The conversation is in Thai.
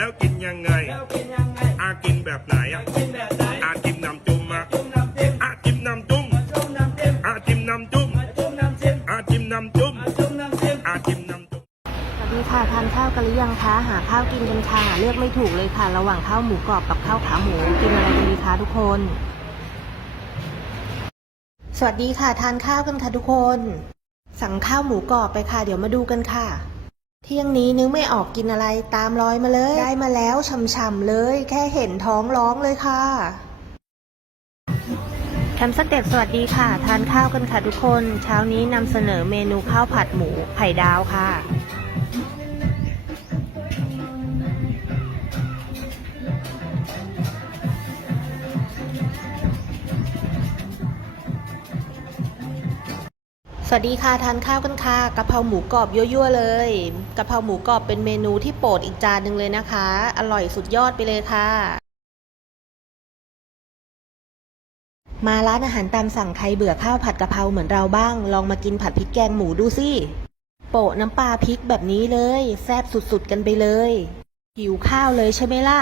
แล้วกินยังไง แล้วกินยังไงอากินแบบไหนอะกินแบบไหนอาจิ้มน้ำจุ่มอะจุ่มน้ำจิ้มอาจิ้มน้ำจุ่มมาจุ่มน้ำจิ้มอาจิ้มน้ำจุ่มมาจุ่มน้ำจิ้มอาจิ้มน้ำจุ่มมาจุ่มน้ำจิ้มอาจิ้มน้ำจุ่มสวัสดีค่ะทานข้าวกันหรือยังคะหาข้าวกินกันค่ะเลือกไม่ถูกเลยค่ะ ระหว่างข้าวหมูกรอบกับข้าวขาหมูกินอะไรกันดีคะทุกคน สวัสดีค่ะทานข้าวกันค่ะทุกคน สั่งข้าวหมูกรอบไปค่ะ เดี๋ยวมาดูกันค่ะ เที่ยงนี้นึกไม่ออกกินอะไรตามรอยมาเลย ได้มาแล้วช่ำๆเลย แค่เห็นท้องร้องเลยค่ะแคมสเต็ปสวัสดีค่ะ ทานข้าวกันค่ะทุกคน เช้านี้นำเสนอเมนูข้าวผัดหมูไข่ดาวค่ะ สวัสดีค่ะทานข้าวกันค่ะกะเพราหมูกรอบยั่วๆเลยกะเพราหมูกรอบเป็นเมนูที่โปรดอีกจานหนึ่งเลยนะคะ อร่อยสุดยอดไปเลยค่ะ มาร้านอาหารตามสั่งใครเบื่อข้าวผัดกะเพราเหมือนเราบ้าง ลองมากินผัดพริกแกงหมูดูสิโปะน้ำปลาพริกแบบนี้เลย แซ่บสุดๆกันไปเลย หิวข้าวเลยใช่ไหมล่ะ